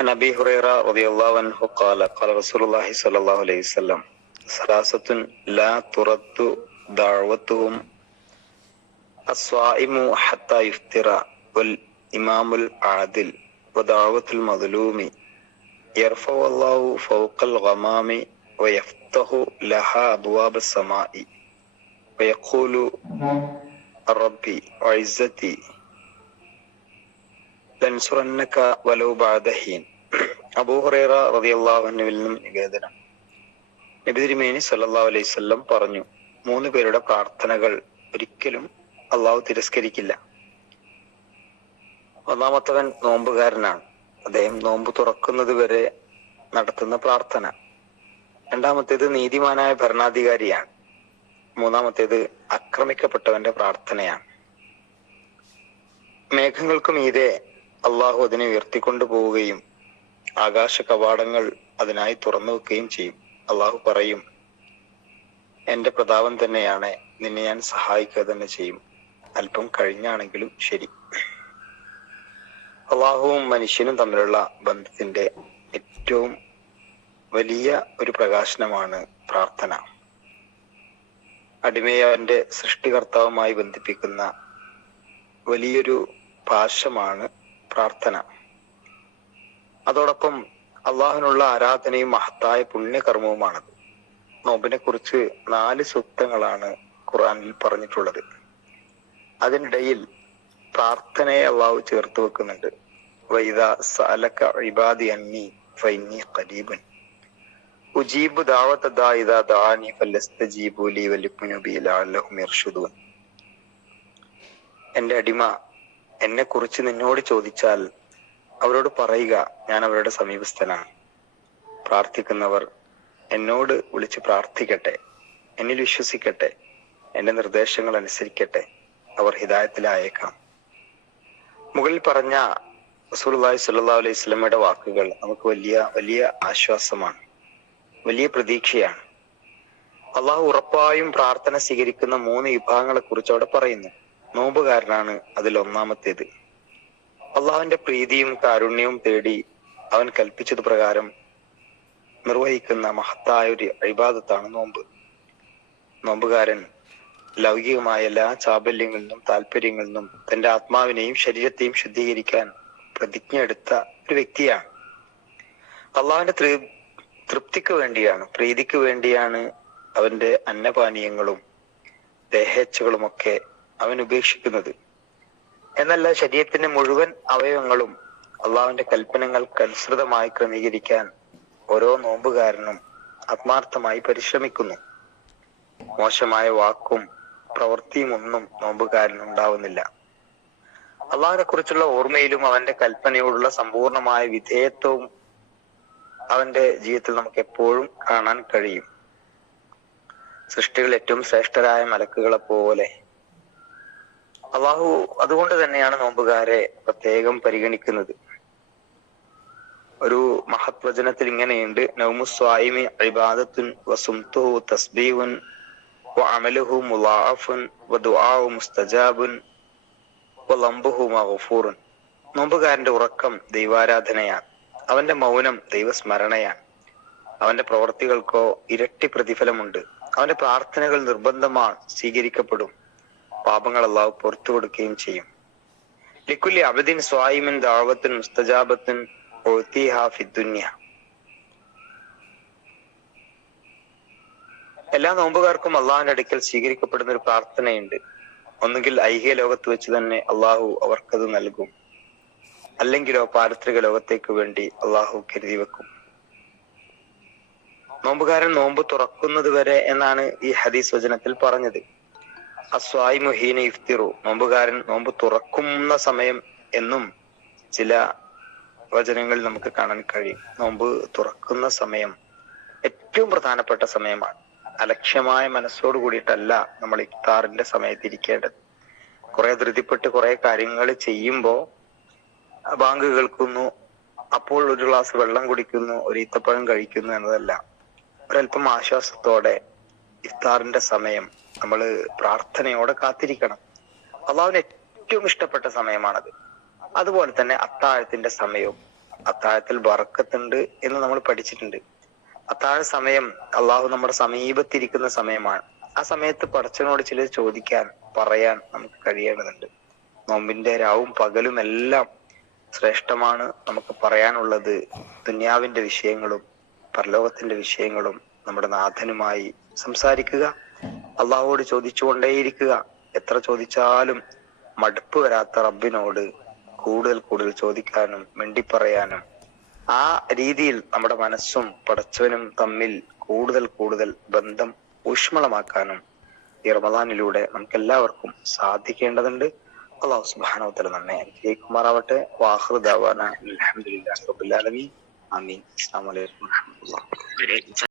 عن أبي هريرة رضي الله عنه قال قال رسول الله صلى الله عليه وسلم ثلاثة لا ترد دعوتهم الصائم حتى يفطر والإمام العادل ودعوة المظلوم يرفع الله فوق الغمام ويفتح لها أبواب السماء ويقول ربي وعزتي ലൻസുറന്നക വലൗ ബഅദ ഹീൻ. അബൂ ഹുറൈറ റളിയല്ലാഹു അൻഹുവിൽ നിന്നും നിവേദനം, നബി തിരുമേനി സല്ലല്ലാഹു അലൈഹി വസല്ലം പറഞ്ഞു, 3 പേരുടെ പ്രാർത്ഥനകൾ ഒരിക്കലും അള്ളാഹു തിരസ്കരിക്കില്ല. ഒന്നാമത്തവൻ നോമ്പുകാരനാണ്. അദ്ദേഹം നോമ്പ് തുറക്കുന്നത് വരെ നടത്തുന്ന പ്രാർത്ഥന. രണ്ടാമത്തേത് നീതിമാനായ ഭരണാധികാരിയാണ്. മൂന്നാമത്തേത് ആക്രമിക്കപ്പെട്ടവന്റെ പ്രാർത്ഥനയാണ്. മേഘങ്ങൾക്കും മീതെ അള്ളാഹു അതിനെ ഉയർത്തിക്കൊണ്ടു പോവുകയും ആകാശ കവാടങ്ങൾ അതിനായി തുറന്നു വെക്കുകയും ചെയ്യും. അള്ളാഹു പറയും, എന്റെ പ്രതാപം തന്നെയാണ്, നിന്നെ ഞാൻ സഹായിക്കുക തന്നെ ചെയ്യും, അല്പം കഴിഞ്ഞാണെങ്കിലും ശരി. അള്ളാഹുവും മനുഷ്യനും തമ്മിലുള്ള ബന്ധത്തിന്റെ ഏറ്റവും വലിയ ഒരു പ്രകാശനമാണ് പ്രാർത്ഥന. അടിമയെ അവന്റെ സൃഷ്ടികർത്താവുമായി ബന്ധിപ്പിക്കുന്ന വലിയൊരു പാശമാണ് പ്രാർത്ഥന. അതോടൊപ്പം അള്ളാഹുവിനുള്ള ആരാധനയും മഹത്തായ പുണ്യകർമ്മവുമാണത്. നോമ്പിനെ കുറിച്ച് 4 സൂക്തങ്ങളാണ് ഖുർആനിൽ പറഞ്ഞിട്ടുള്ളത്. അതിനിടയിൽ പ്രാർത്ഥനയെ അള്ളാഹു ചേർത്ത് വെക്കുന്നുണ്ട്. വൈദാ സഅലക ഇബാദി അന്നി ഫഇന്നി ഖരീബുൻ ഉജീബു ദഅവത ദാഇ ഇദാ ദഅാനി ഫലസ്തജീബു ലി വലിയുമിനു ബി ലഅല്ലഹും യർഷുദൂൻ. എന്റെ അടിമ എന്നെ കുറിച്ച് നിന്നോട് ചോദിച്ചാൽ അവരോട് പറയുക, ഞാൻ അവരുടെ സമീപസ്ഥനാണ്. പ്രാർത്ഥിക്കുന്നവർ എന്നോട് വിളിച്ച് പ്രാർത്ഥിക്കട്ടെ, എന്നിൽ വിശ്വസിക്കട്ടെ, എന്റെ നിർദ്ദേശങ്ങൾ അനുസരിക്കട്ടെ, അവർ ഹിദായത്തിലായേക്കാം. മുകളിൽ പറഞ്ഞ റസൂലുള്ളാഹി സ്വല്ലല്ലാഹു അലൈഹി വസല്ലമയുടെ വാക്കുകൾ നമുക്ക് വലിയ വലിയ ആശ്വാസമാണ്, വലിയ പ്രതീക്ഷയാണ്. അള്ളാഹു ഉറപ്പായും പ്രാർത്ഥന സ്വീകരിക്കുന്ന 3 വിഭാഗങ്ങളെ കുറിച്ച് അവിടെ പറയുന്നു. നോമ്പുകാരനാണ് അതിൽ ഒന്നാമത്തേത്. അള്ളാഹുവിന്റെ പ്രീതിയും കാരുണ്യവും തേടി അവൻ കൽപ്പിച്ചത് പ്രകാരം നിർവഹിക്കുന്ന മഹത്തായ ഒരു ഇബാദത്താണ് നോമ്പ്. നോമ്പുകാരൻ ലൗകികമായ എല്ലാ ചാബല്യങ്ങളിൽ നിന്നും താല്പര്യങ്ങളിൽ നിന്നും തന്റെ ആത്മാവിനെയും ശരീരത്തെയും ശുദ്ധീകരിക്കാൻ പ്രതിജ്ഞ എടുത്ത ഒരു വ്യക്തിയാണ്. അള്ളാഹുവിന്റെ തൃപ്തിക്ക് വേണ്ടിയാണ്, പ്രീതിക്ക് വേണ്ടിയാണ് അവന്റെ അന്നപാനീയങ്ങളും ദേഹേച്ഛകളുമൊക്കെ അവൻ ഉപേക്ഷിക്കുന്നത്. എന്നല്ല, ശരീരത്തിന്റെ മുഴുവൻ അവയവങ്ങളും അള്ളാഹുവിന്റെ കൽപ്പനകൾക്ക് അനുസൃതമായി ക്രമീകരിക്കാൻ ഓരോ നോമ്പുകാരനും ആത്മാർത്ഥമായി പരിശ്രമിക്കുന്നു. മോശമായ വാക്കും പ്രവൃത്തിയും ഒന്നും നോമ്പുകാരന് ഉണ്ടാവുന്നില്ല. അള്ളാഹിനെ കുറിച്ചുള്ള ഓർമ്മയിലും അവന്റെ കൽപ്പനയോടുള്ള സമ്പൂർണമായ വിധേയത്വവും അവന്റെ ജീവിതത്തിൽ നമുക്ക് എപ്പോഴും കാണാൻ കഴിയും. സൃഷ്ടികൾ ഏറ്റവും ശ്രേഷ്ഠരായ മലക്കുകളെ പോലെ അള്ളാഹു അതുകൊണ്ട് തന്നെയാണ് നോമ്പുകാരെ പ്രത്യേകം പരിഗണിക്കുന്നത്. ഒരു മഹത് വചനത്തിൽ ഇങ്ങനെയുണ്ട്, നൗമു സ്വായിമി ഇബാദത്തുൻ വസുംതുഹു തസ്ബീഹുൻ വഅമലുഹു മുളാഅഫുൻ വദുആഉ മുസ്തജാബുൻ വലംബുഹു മഗ്ഫൂറുൻ. നോമ്പുകാരന്റെ ഉറക്കം ദൈവാരാധനയാണ്, അവന്റെ മൗനം ദൈവസ്മരണയാണ്, അവന്റെ പ്രവർത്തികൾക്കോ ഇരട്ടി പ്രതിഫലമുണ്ട്, അവന്റെ പ്രാർത്ഥനകൾ നിർബന്ധമാണ്, സ്വീകരിക്കപ്പെടും, പാപങ്ങൾ അല്ലാഹു പുറത്തു കൊടുക്കുകയും ചെയ്യും. ലിക്കുല്ലി അബ്ദിൻ സ്വായിമിൻ ദഅവത്തുൻ മുസ്തജാബത്തുൻ ഉഅ്തിഹാ ഫിദ്ദുനിയ. എല്ലാ നോമ്പുകാർക്കും അള്ളാഹുവിന്റെ അടുക്കൽ സ്വീകരിക്കപ്പെടുന്ന ഒരു പ്രാർത്ഥനയുണ്ട്. ഒന്നുകിൽ ഐഹിക ലോകത്ത് വെച്ച് തന്നെ അള്ളാഹു അവർക്കത് നൽകും, അല്ലെങ്കിലോ പാരത്രിക ലോകത്തേക്ക് വേണ്ടി അള്ളാഹു കരുതി വെക്കും. നോമ്പുകാരൻ നോമ്പ് തുറക്കുന്നത് വരെ എന്നാണ് ഈ ഹദീസ് വചനത്തിൽ പറഞ്ഞത്. അസ്വായിമു ഹീന ഇഫ്തിറു, നോമ്പുകാരൻ നോമ്പ് തുറക്കുന്ന സമയം എന്നും ചില വചനങ്ങളിൽ നമുക്ക് കാണാൻ കഴിയും. നോമ്പ് തുറക്കുന്ന സമയം ഏറ്റവും പ്രധാനപ്പെട്ട സമയമാണ്. അലക്ഷ്യമായ മനസ്സോട് കൂടിയിട്ടല്ല നമ്മൾ ഇഫ്താറിന്റെ സമയത്ത് ഇരിക്കേണ്ടത്. കുറെ ധൃതിപ്പെട്ട് കുറെ കാര്യങ്ങൾ ചെയ്യുമ്പോ ബാങ്ക് കേൾക്കുന്നു, അപ്പോൾ ഒരു ഗ്ലാസ് വെള്ളം കുടിക്കുന്നു, ഒരു ഈത്തപ്പഴം കഴിക്കുന്നു എന്നതല്ല. ഒരല്പം ആശ്വാസത്തോടെ ഇഫ്താറിന്റെ സമയം നമ്മൾ പ്രാർത്ഥനയോടെ കാത്തിരിക്കണം. അള്ളാഹുവിന് ഏറ്റവും ഇഷ്ടപ്പെട്ട സമയമാണത്. അതുപോലെ തന്നെ അത്താഴത്തിന്റെ സമയവും അത്താഴത്തിൽ ബറക്കത്തുണ്ട് എന്ന് നമ്മൾ പഠിച്ചിട്ടുണ്ട്. അത്താഴ സമയം അള്ളാഹു നമ്മുടെ സമീപത്തിരിക്കുന്ന സമയമാണ്. ആ സമയത്ത് പടച്ചവനോട് ചിലത് ചോദിക്കാൻ പറയാൻ നമുക്ക് കഴിയേണ്ടതുണ്ട്. നോമ്പിന്റെ രാവും പകലും എല്ലാം ശ്രേഷ്ഠമാണ്. നമുക്ക് പറയാനുള്ളത് ദുന്യാവിന്റെ വിഷയങ്ങളും പരലോകത്തിന്റെ വിഷയങ്ങളും നമ്മുടെ നാഥനുമായി സംസാരിക്കുക, അള്ളാഹുവോട് ചോദിച്ചുകൊണ്ടേയിരിക്കുക. എത്ര ചോദിച്ചാലും മടുപ്പ് വരാത്ത റബ്ബിനോട് കൂടുതൽ കൂടുതൽ ചോദിക്കാനും മിണ്ടിപ്പറയാനും ആ രീതിയിൽ നമ്മുടെ മനസ്സും പടച്ചവനും തമ്മിൽ കൂടുതൽ കൂടുതൽ ബന്ധം ഊഷ്മളമാക്കാനും ഈ റമദാനിലൂടെ നമുക്ക് എല്ലാവർക്കും സാധിക്കേണ്ടതുണ്ട്. അല്ലാഹു സുബ്ഹാനഹു വ തആല നമ്മെ അനുഗ്രഹിക്കുമാറാവട്ടെ. വാഖിറു ദഅവാന അൽഹംദുലില്ലാഹി റബ്ബിൽ ആലമീൻ. ആമീൻ. അസ്സലാമു അലൈക്കും വറഹ്മത്തുള്ളാഹി.